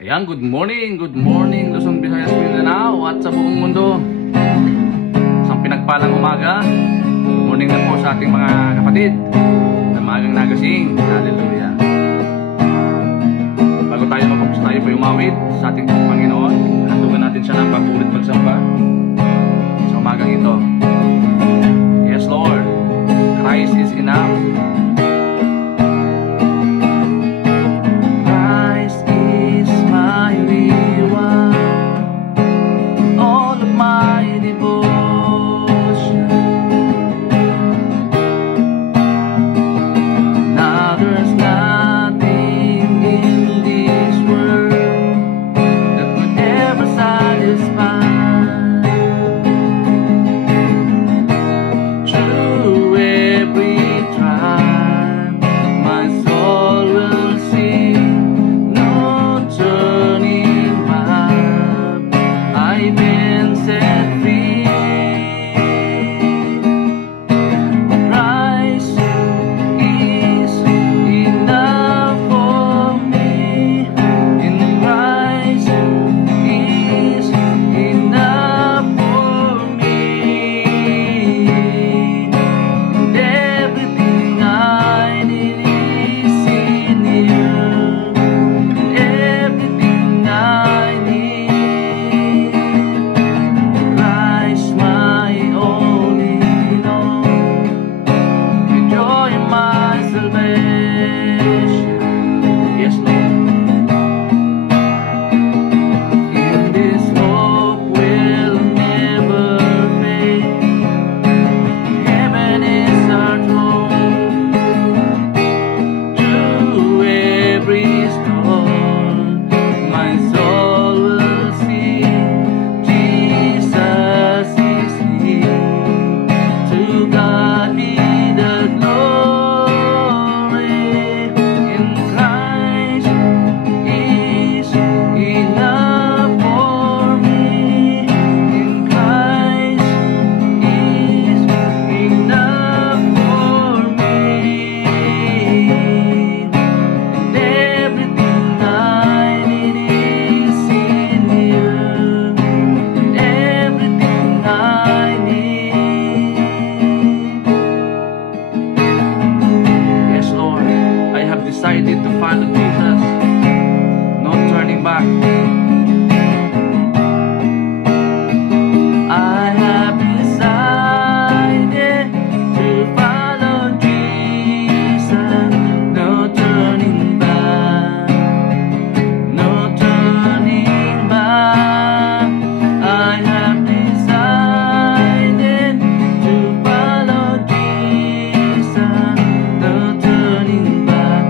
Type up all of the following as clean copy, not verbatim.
Ayan, good morning Luzon, Visayas, Mindanao at sa buong mundo. Isang pinagpalang umaga. Good morning na po sa ating mga kapatid na maagang nagasing. Hallelujah. Bago tayo mag-umpisa, tayo po umawit sa ating Panginoon. Hantungan natin siya ng pag-ulit pagsamba sa umagang ito. Yes, Lord, Christ is enough. Decided to follow Jesus, no turning back. I have decided to follow Jesus, no turning back, no turning back. I have decided to follow Jesus, no turning back.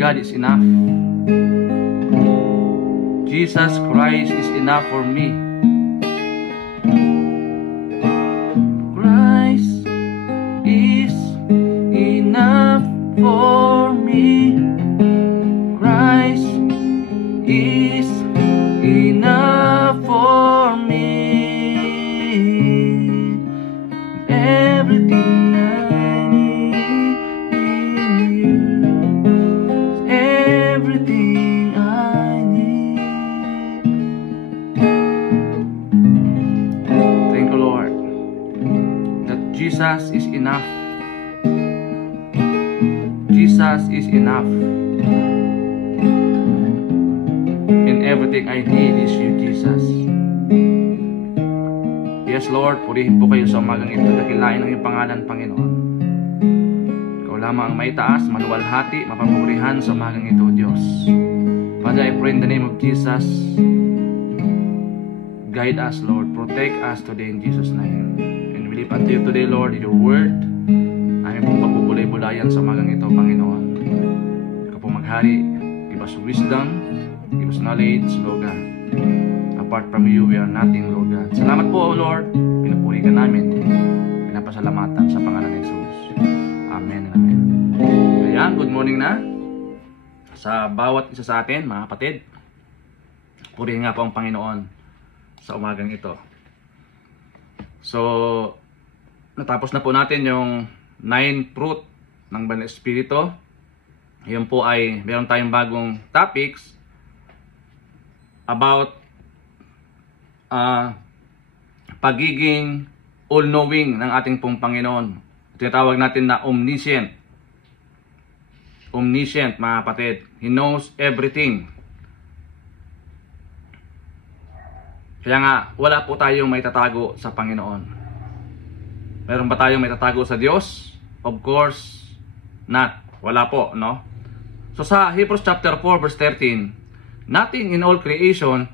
God is enough. Jesus Christ is enough for me. Christ is enough for me. Christ is enough for me. Everything I need in you. Everything I need. Thank you, Lord, that Jesus is enough. Jesus is enough. And everything I need is you, Jesus. Yes, Lord, purihin po kayo sa umagang ito. Dakilain ang iyong pangalan, Panginoon. Ikaw lamang ang maitaas, maluwalhati, mapapurihan sa umagang ito, Diyos. Father, I pray in the name of Jesus. Guide us, Lord. Protect us today in Jesus' name. And And we live unto you today, Lord, your word. Namin pong pagpupulay-bulayan sa magang ito, Panginoon. Ikaw pong maghari. Give us wisdom. Give us knowledge, Lord God. Apart from you, we are nothing, Lord God. Salamat po, Lord. Pinupuri ka namin. Pinapasalamatan sa pangalan ni Jesus. Amen and amen. Ayan, good morning na. Sa bawat isa sa atin, mga kapatid. Purihin nga po ang Panginoon sa umagang ito. So, natapos na po natin yung 9 fruit ng Banal na Espiritu. Yun po ay meron tayong bagong topics about pagiging all-knowing ng ating pong Panginoon. Tinatawag natin na omniscient. Omniscient, mga kapatid. He knows everything. Kaya nga, wala po tayong may tatago sa Panginoon. Meron ba tayong may tatago sa Diyos? Of course, not. Wala po, no? So sa Hebrews chapter 4 verse 13, nothing in all creation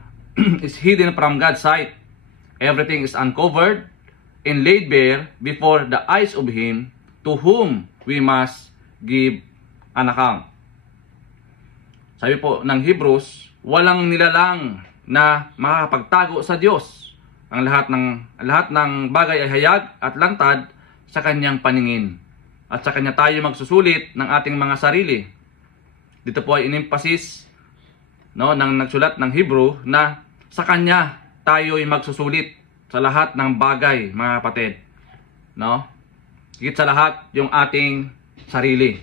is hidden from God's sight. Everything is uncovered and laid bare before the eyes of Him to whom we must give an account. Sabi po ng Hebrews, walang nilalang na makakapagtago sa Diyos. Ang lahat ng bagay ay hayag at lantad sa kanyang paningin. At sa kanya tayo magsusulit ng ating mga sarili. Dito po ay in-emphasis ng nagsulat ng Hebrew na sa kanya tayo ay magsusulit sa lahat ng bagay, mga kapatid. No? Higit sa lahat yung ating sarili.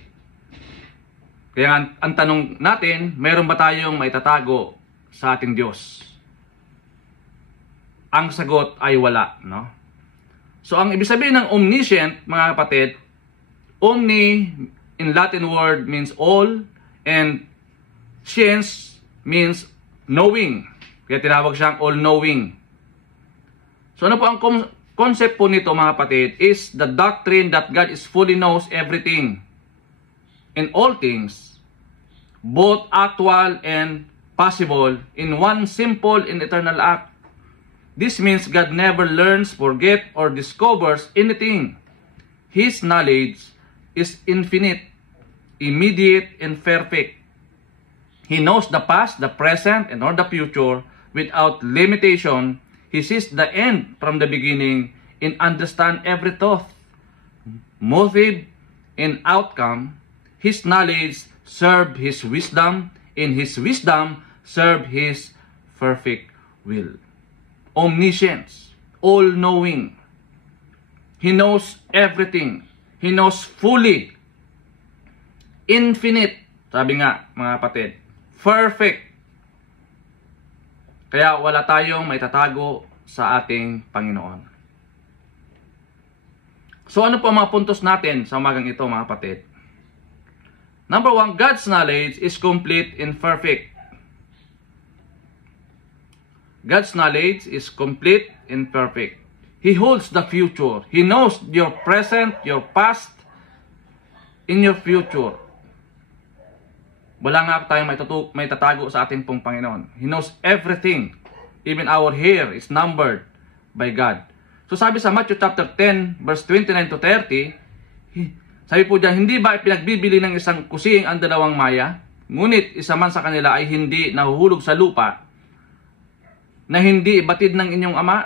Kaya ang tanong natin, mayroon ba tayong maitatago sa ating Diyos? Ang sagot ay wala, no? So ang ibig sabihin ng omniscient, mga kapatid, omni in Latin word means all and science means knowing. Kaya tinawag siyang all-knowing. So ano po ang concept po nito, mga kapatid, is the doctrine that God is fully knows everything in all things, both actual and possible, in one simple and eternal act. This means God never learns, forget, or discovers anything. His knowledge is infinite, immediate, and perfect. He knows the past, the present, and all the future without limitation. He sees the end from the beginning and understands every thought, motive, and outcome. His knowledge serve His wisdom, and His wisdom serve His perfect will. Omniscience, all-knowing. He knows everything. He knows fully. Infinite, sabi nga, mga kapatid. Perfect. Kaya wala tayong maitatago sa ating Panginoon. So ano po ang mga puntos natin sa umagang ito, mga kapatid? Number 1, God's knowledge is complete and perfect. God's knowledge is complete and perfect. He holds the future. He knows your present, your past, in your future. Wala nga tayong may tatago sa ating pong Panginoon. He knows everything. Even our hair is numbered by God. So sabi sa Matthew chapter 10, verse 29 to 30, sabi po diyan, hindi ba pinagbibili ng isang kusing ang dalawang maya? Ngunit isa man sa kanila ay hindi nahuhulog sa lupa, na hindi batid ng inyong ama,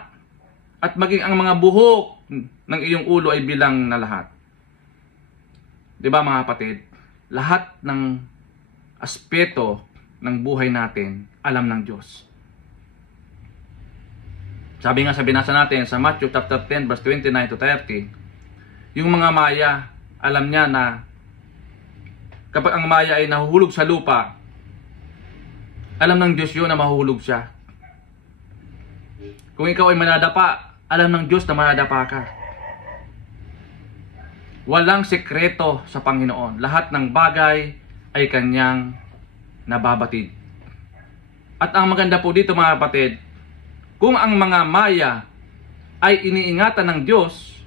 at maging ang mga buhok ng iyong ulo ay bilang na lahat. Diba, mga kapatid? Lahat ng aspeto ng buhay natin, alam ng Diyos. Sabi nga sa binasa natin sa Matthew chapter 10, verse 29 to 30, yung mga maya, alam niya na kapag ang maya ay nahuhulog sa lupa, alam ng Diyos yun na mahuhulog siya. Kung ikaw ay manadapa, alam ng Diyos na manadapa ka. Walang sekreto sa Panginoon. Lahat ng bagay ay Kanyang nababatid. At ang maganda po dito, mga kapatid, kung ang mga maya ay iniingatan ng Diyos,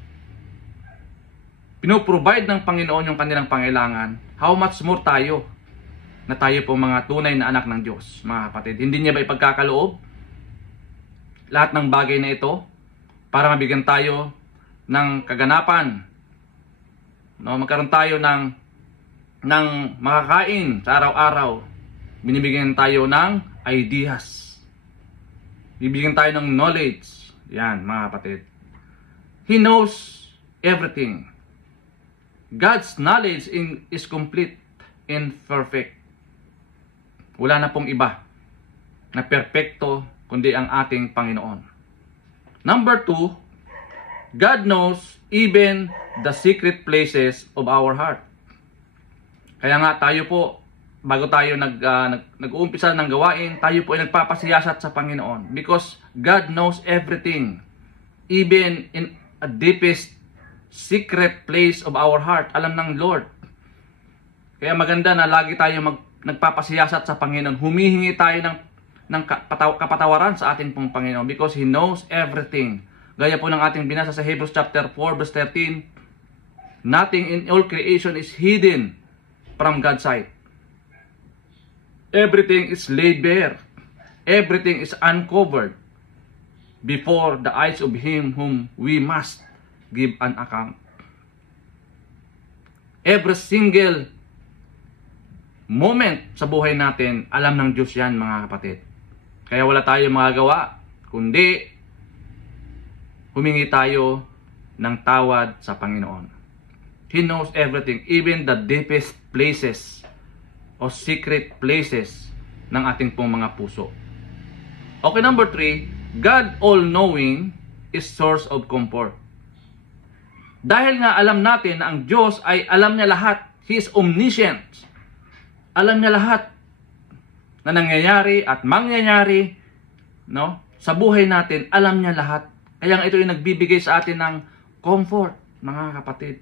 pinoprovide ng Panginoon yung kanilang pangailangan, how much more tayo na tayo po mga tunay na anak ng Diyos, mga kapatid. Hindi niya ba ipagkakaloob lahat ng bagay na ito para mabigyan tayo ng kaganapan. No, magkaroon tayo ng makakain sa araw-araw. Binibigyan tayo ng ideas. Bibigyan tayo ng knowledge. Yan, mga kapatid. He knows everything. God's knowledge is complete and perfect. Wala na pong iba na perpekto kundi ang ating Panginoon. Number 2, God knows even the secret places of our heart. Kaya nga tayo po, bago tayo nag-uumpisa ng gawain, tayo po ay nagpapasiyasat sa Panginoon. Because God knows everything. Even in a deepest secret place of our heart, alam ng Lord. Kaya maganda na lagi tayo nagpapasiyasat sa Panginoon. Humihingi tayo ng kapatawaran sa ating pong Panginoon because He knows everything. Gaya po ng ating binasa sa Hebrews chapter 4 verse 13, nothing in all creation is hidden from God's sight. Everything is laid bare. Everything is uncovered before the eyes of Him whom we must give an account. Every single moment sa buhay natin, alam ng Diyos yan, mga kapatid. Kaya wala tayong magagawa, kundi humingi tayo ng tawad sa Panginoon. He knows everything, even the deepest places o secret places ng ating pong mga puso. Okay, number 3, God all-knowing is source of comfort. Dahil nga alam natin na ang Diyos ay alam niya lahat, He is omniscient. Alam niya lahat na nangyayari at mangyayari, no? Sa buhay natin, alam niya lahat. Kaya ito yung nagbibigay sa atin ng comfort, mga kapatid.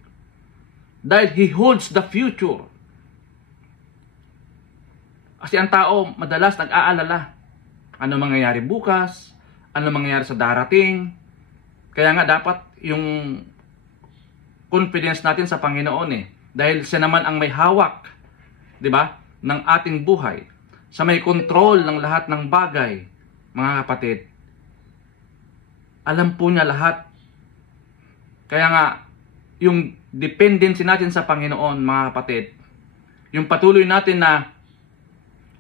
Dahil He holds the future. Kasi ang tao madalas nag-aalala. Ano mangyayari bukas? Ano mangyayari sa darating? Kaya nga dapat yung confidence natin sa Panginoon Dahil siya naman ang may hawak, 'di ba, ng ating buhay. Sa may control ng lahat ng bagay, mga kapatid. Alam po niya lahat. Kaya nga, yung dependency natin sa Panginoon, mga kapatid, yung patuloy natin na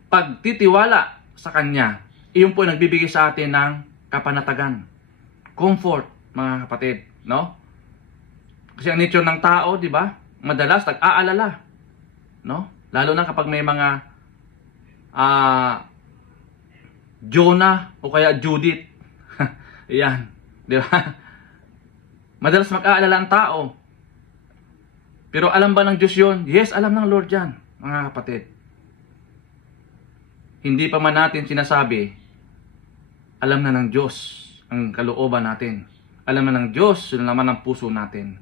pagtitiwala sa Kanya, iyon po nagbibigay sa atin ng kapanatagan, comfort, mga kapatid, no? Kasi ang nature ng tao, di ba? Madalas nag-aalala, no? Lalo na kapag may mga Jonah o kaya Judith. Yan, di ba? Madalas mag-aalala ang tao. Pero alam ba ng Diyos yun? Yes, alam ng Lord yan, mga kapatid. Hindi pa man natin sinasabi, alam na ng Diyos ang kalooban natin. Alam na ng Diyos yung laman ng puso natin.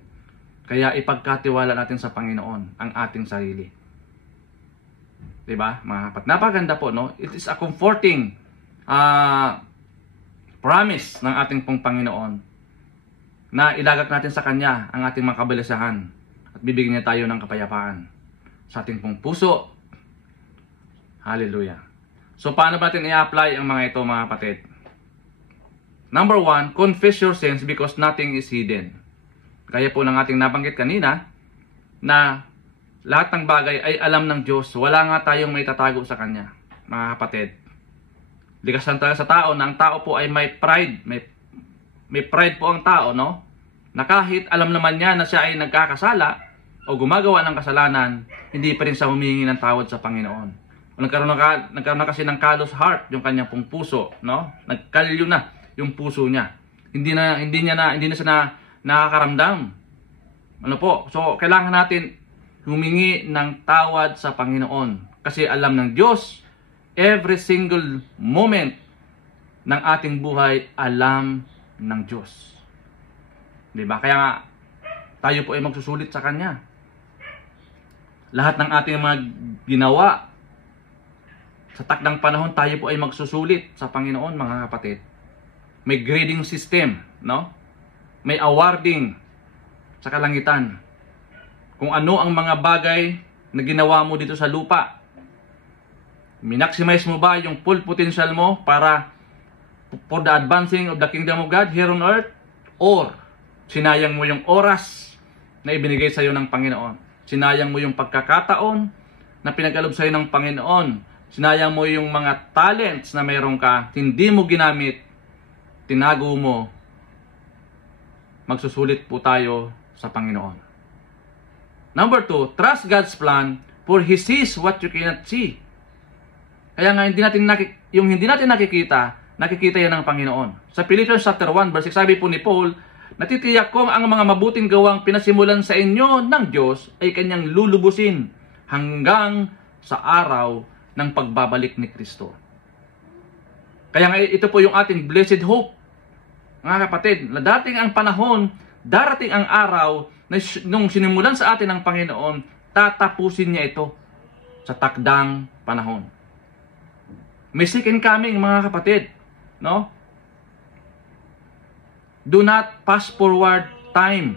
Kaya ipagkatiwala natin sa Panginoon ang ating sarili. Diba, mga kapatid? Napaganda po, no? It is a comforting promise ng ating pong Panginoon na ilagak natin sa Kanya ang ating mga kabalisahan at bibigyan niya tayo ng kapayapaan sa ating pong puso. Hallelujah. So, paano ba natin i-apply ang mga ito, mga kapatid? Number 1, confess your sins because nothing is hidden. Kaya po ng ating nabanggit kanina na lahat ng bagay ay alam ng Diyos. Wala nga tayong may tatago sa Kanya, mga kapatid. Likas lang tayo sa tao na ang tao po ay may pride. May pride po ang tao, no? Na kahit alam naman niya na siya ay nagkakasala o gumagawa ng kasalanan, hindi pa rin siya humingi ng tawad sa Panginoon. Nagkaroon na kasi ng callous heart yung kanyang pong puso, no? Nagkalyo na yung puso niya. Hindi na siya nakakaramdam. Ano po? So, kailangan natin humingi ng tawad sa Panginoon. Kasi alam ng Diyos, every single moment ng ating buhay, alam ng Diyos. Diba? Kaya nga, tayo po ay magsusulit sa Kanya. Lahat ng ating mga ginawa, sa takdang panahon, tayo po ay magsusulit sa Panginoon, mga kapatid. May grading system, no? May awarding sa kalangitan. Kung ano ang mga bagay na ginawa mo dito sa lupa. Minaximize mo ba yung full potential mo para for the advancing of the kingdom of God here on earth? Or Sinayang mo yung oras na ibinigay sa iyo ng Panginoon. Sinayang mo yung pagkakataon na pinagkaloob sa iyo ng Panginoon. Sinayang mo yung mga talents na mayroon ka, hindi mo ginamit, tinago mo. Magsusulit po tayo sa Panginoon. Number 2, trust God's plan, for He sees what you cannot see. Kaya nga yung hindi natin nakikita yan ng Panginoon. Sa Philippians chapter 1 verse 6, sabi po ni Paul, natitiyak kong ang mga mabuting gawang pinasimulan sa inyo ng Diyos ay Kanyang lulubusin hanggang sa araw ng pagbabalik ni Kristo. Kaya nga ito po yung ating blessed hope. Mga kapatid, na dating ang panahon, darating ang araw na nung sinimulan sa atin ng Panginoon, tatapusin niya ito sa takdang panahon. May second coming, mga kapatid, no? Do not fast forward time.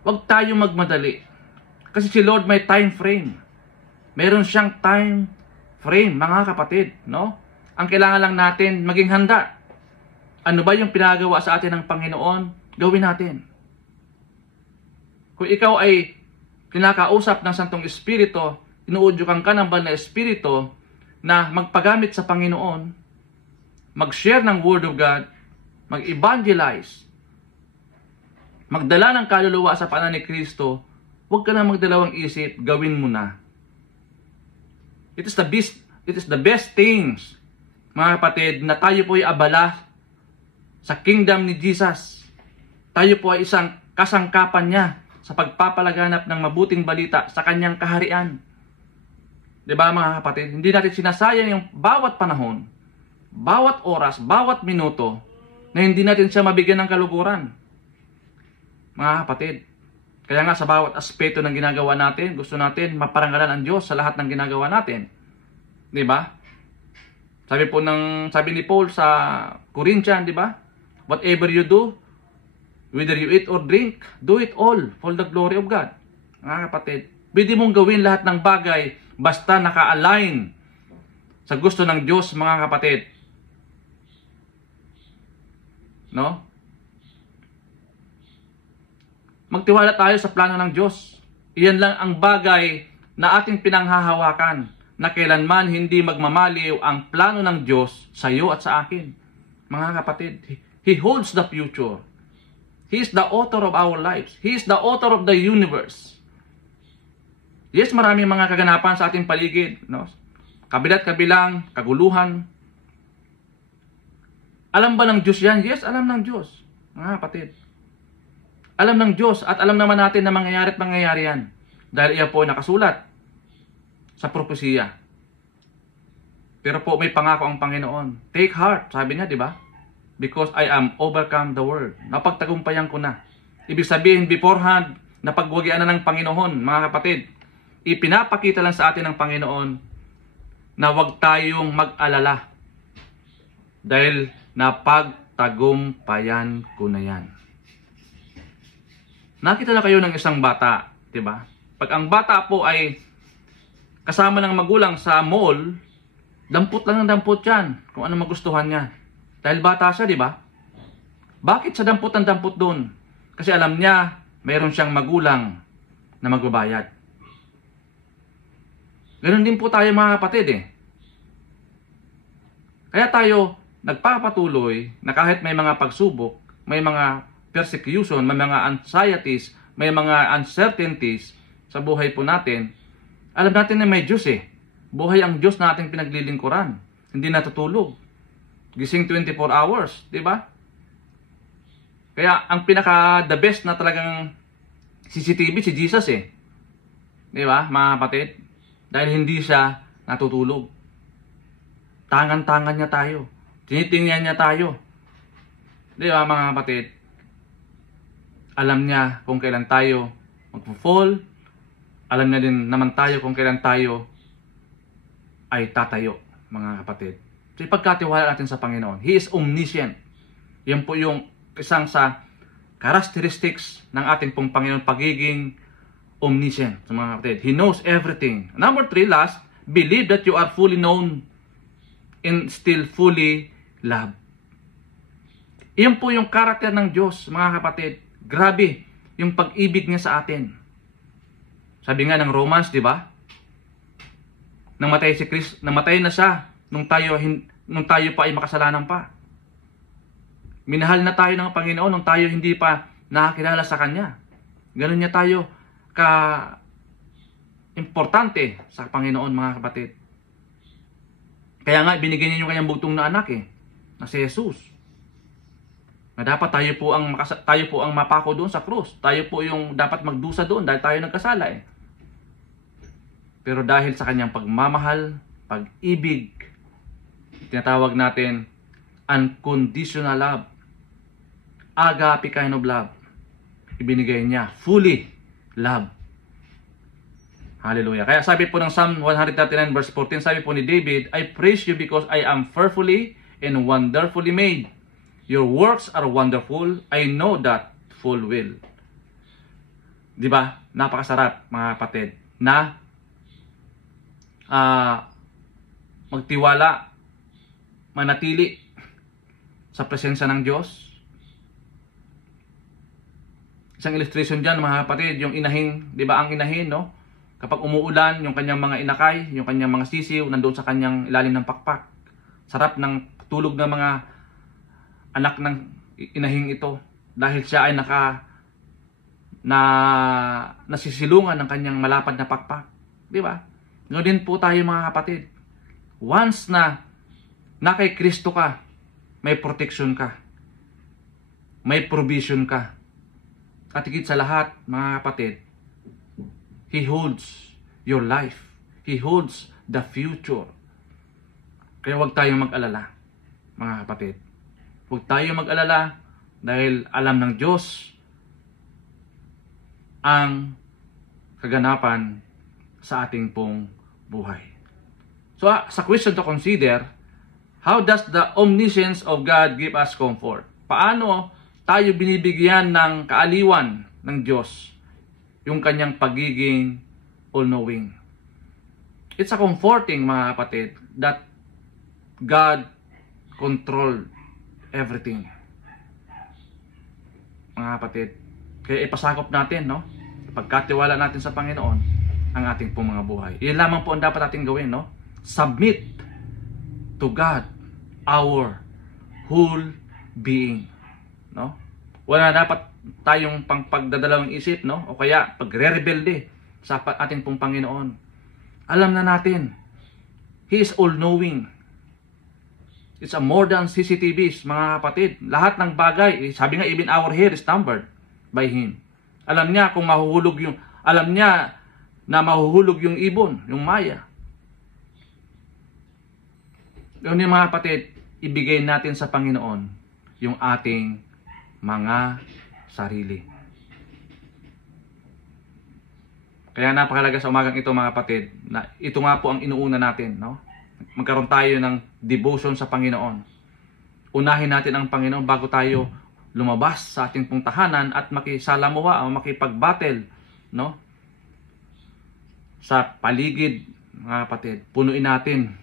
Huwag tayo magmadali. Kasi si Lord may time frame. Meron siyang time frame, mga kapatid, no? Ang kailangan lang natin maging handa. Ano ba yung pinagawa sa atin ng Panginoon? Gawin natin. Kung ikaw ay kinakausap ng Santong Espiritu, inuudyukan ka ng Banal na Espiritu na magpagamit sa Panginoon, mag-share ng Word of God, mag-evangelize, magdala ng kaluluwa sa paanan ni Kristo, huwag ka na magdalawang isip, gawin mo na. It is the best things, mga kapatid, na tayo po ay abala sa kingdom ni Jesus. Tayo po ay isang kasangkapan niya sa pagpapalaganap ng mabuting balita sa kanyang kaharian. Diba mga kapatid? Hindi natin sinasayang yung bawat panahon, bawat oras, bawat minuto na hindi natin siya mabigyan ng kaluguran. Mga kapatid, kaya nga sa bawat aspeto ng ginagawa natin, gusto natin maparangalan ang Diyos sa lahat ng ginagawa natin. Diba? Sabi ni Paul sa Corinthians, diba? Whatever you do, whether you eat or drink, do it all for the glory of God. Mga kapatid, pwede mong gawin lahat ng bagay basta naka-align sa gusto ng Diyos, mga kapatid. No? Magtiwala tayo sa plano ng Diyos. Iyan lang ang bagay na ating pinanghahawakan, na kailanman hindi magmamaliw ang plano ng Diyos sa iyo at sa akin. Mga kapatid, He holds the future. He is the author of our lives. He is the author of the universe. Yes, maraming mga kaganapan sa ating paligid, no? Kabilat kabilang, kaguluhan. Alam ba ng Diyos yan? Yes, alam ng Diyos. Mga kapatid. Alam ng Diyos at alam naman natin na mangyayari at mangyayari yan. Dahil iyan po ay nakasulat sa propesiya. Pero po may pangako ang Panginoon. Take heart, sabi niya, di ba? Because I am overcome the world. Napagtagumpayan ko na. Ibig sabihin, beforehand, napagwagian na ng Panginoon, mga kapatid. Ipinapakita lang sa atin ng Panginoon na huwag tayong mag-alala. Dahil napagtagumpayan ko na yan. Nakita na kayo ng isang bata, di ba? Pag ang bata po ay kasama ng magulang sa mall, dampot lang ng dampot yan kung ano magustuhan niya. Dahil bata siya, di ba? Bakit siya dampot ng dampot doon? Kasi alam niya, mayroon siyang magulang na magbabayad. Ganon din po tayo, mga kapatid, eh. Kaya tayo nagpapatuloy na kahit may mga pagsubok, may mga persecution, may mga anxieties, may mga uncertainties sa buhay po natin, alam natin na may Diyos, eh. Buhay ang Diyos na ating pinaglilingkuran. Hindi natutulog. Gising 24 hours, di ba? Kaya ang pinaka-the best na talagang CCTV si Jesus, eh. Di ba, mga kapatid? Dahil hindi siya natutulog. Tangan-tangan niya tayo. Tinitingnan niya tayo. Di ba, mga kapatid? Alam niya kung kailan tayo mag-fall. Alam niya din naman tayo kung kailan tayo ay tatayo, mga kapatid. So, ipagkatiwala natin sa Panginoon. He is omniscient. Yan po yung isang sa characteristics ng ating pong Panginoon, pagiging omniscient, sa mga kapatid. He knows everything. Number 3, last, believe that you are fully known and still fully loved. Iyan po yung karakter ng Diyos, mga kapatid. Grabe yung pag-ibig niya sa atin. Sabi nga ng Romans, di ba? Namatay si Kristo, namatay na siya nung tayo pa ay makasalanan pa. Minahal na tayo ng Panginoon nung tayo hindi pa nakakilala sa Kanya. Ganun niya tayo importante sa Panginoon, mga kapatid. Kaya nga, binigyan niya yung kanyang bugtong na anak na si Jesus. Na dapat tayo po ang mapako doon sa krus. Tayo po yung dapat magdusa doon dahil tayo nagkasala Pero dahil sa kanyang pagmamahal, pag-ibig, tinatawag natin unconditional love, agape kind of love, ibinigay niya, fully love. Hallelujah. Kaya sabi po ng Psalm 139 verse 14, sabi po ni David, I praise you because I am fearfully and wonderfully made. Your works are wonderful. I know that full well. Diba? Napakasarap, mga kapatid, na magtiwala, manatili sa presensya ng Diyos. Isang illustration dyan, mga kapatid, yung inahing, di ba ang inahin, no? Kapag umuulan, yung kanyang mga inakay, yung kanyang mga sisiw, nandoon sa kanyang ilalim ng pakpak. Sarap ng tulog ng mga anak ng inahing ito. Dahil siya ay nasisilungan ng kanyang malapad na pakpak. Di ba? Ganoon din po tayo, mga kapatid. Once na kay Kristo ka, may protection ka. May provision ka. At higit sa lahat, mga kapatid, He holds your life. He holds the future. Kaya huwag tayong mag-alala, mga kapatid. Huwag tayong mag-alala dahil alam ng Diyos ang kaganapan sa ating pong buhay. So, sa question to consider, how does the omniscience of God give us comfort? Paano tayo binibigyan ng kaaliwan ng Diyos yung kanyang pagiging all-knowing? It's a comforting, mga kapatid, that God controlled everything. Mga kapatid, kaya ipasakop natin, no? Pagkatiwala natin sa Panginoon ang ating pong mga buhay. Yan lamang po ang dapat natin gawin, no? Submit to God our whole being, no? Wala na dapat tayong pagdadalawang isip, no? O kaya pagre-rebelde sa ating pong Panginoon. Alam na natin, He is all-knowing. It's a more than CCTVs, mga kapatid. Lahat ng bagay, sabi nga, even our hair is numbered by Him. Alam niya kung alam niya na mahuhulog yung ibon, yung maya. Yun yung, mga kapatid, ibigay natin sa Panginoon yung ating mga sarili. Kaya napakalaga sa umagang ito, mga kapatid, na ito nga po ang inuuna natin, no? Magkaroon tayo ng devotion sa Panginoon. Unahin natin ang Panginoon bago tayo lumabas sa ating pong tahanan at makisalamuha o makipag-battle, no? Sa paligid, mga kapatid, punuin natin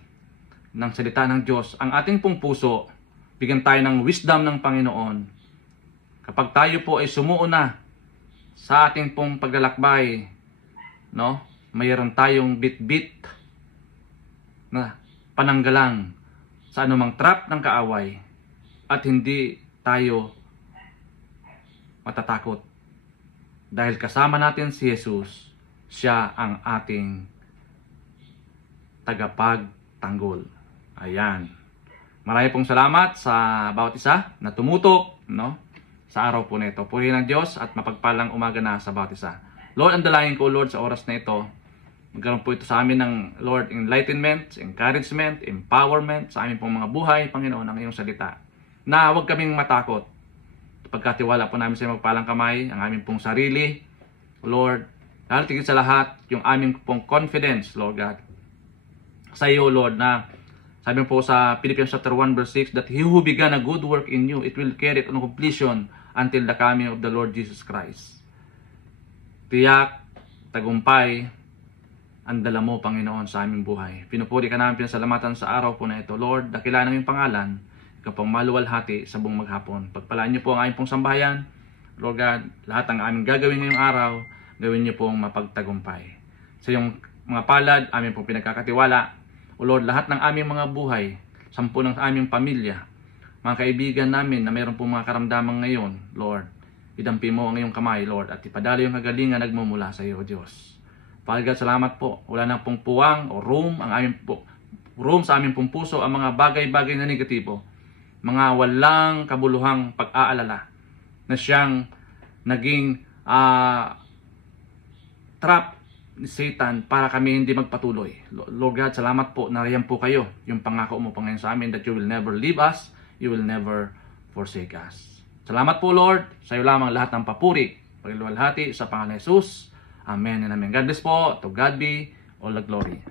ng salita ng Diyos ang ating pong puso. Bigyan tayo ng wisdom ng Panginoon. Kapag tayo po ay sumuuna sa ating pong paglalakbay, no? Mayroon tayong bit-bit na pananggalang sa anumang trap ng kaaway at hindi tayo matatakot. Dahil kasama natin si Jesus, siya ang ating tagapagtanggol. Ayan. Marami pong salamat sa bawat isa na tumutok, no? Sa araw po nito. Purihin ng Diyos at mapagpalang umaga na sa bawat isa. Lord, ang dalangin ko, Lord, sa oras na ito, magkaroon po ito sa amin ng, Lord, enlightenment, encouragement, empowerment sa amin pong mga buhay, Panginoon, ang iyong salita. Na huwag kaming matakot. Pagkatiwala po namin sa iyong magpalang kamay, ang aming pong sarili, Lord, lalo tigit sa lahat, yung aming pong confidence, Lord God, sa iyo, Lord, na sabi po sa Philippians chapter 1 verse 6, that He who began a good work in you, it will carry it on completion until the coming of the Lord Jesus Christ. Tiyak, tagumpay, ang dala mo, Panginoon, sa aming buhay. Pinupuri ka namin, pinasalamatan sa araw po na ito. Lord, dakilaan ng iyong pangalan, ikaw pong maluwalhati sa buong maghapon. Pagpalaan niyo po ang aming pong sambahayan, Lord God, lahat ng aming gagawin ngayong araw, gawin niyo pong mapagtagumpay. Sa iyong mga palad, aming pong pinagkakatiwala. O Lord, lahat ng aming mga buhay, 10 ng aming pamilya, mga kaibigan namin na mayroon pong mga karamdaman ngayon, Lord, idampi mo ang iyong kamay, Lord, at ipadalo yung kagalingan nagmumula sa iyo, Diyos. Father God, salamat po. Wala nang pong puwang o room sa aming pong puso ang mga bagay-bagay na negatibo, mga walang kabuluhang pag-aalala na siyang naging trap ni Satan para kami hindi magpatuloy. Lord God, salamat po, nariyan po kayo. Yung pangako mo Panginoon sa amin that you will never leave us, you will never forsake us. Salamat po, Lord. Sa iyo lamang lahat ng papuri, pagluwalhati sa pangalan ni Jesus. Amen and amen. God bless po. To God be all the glory.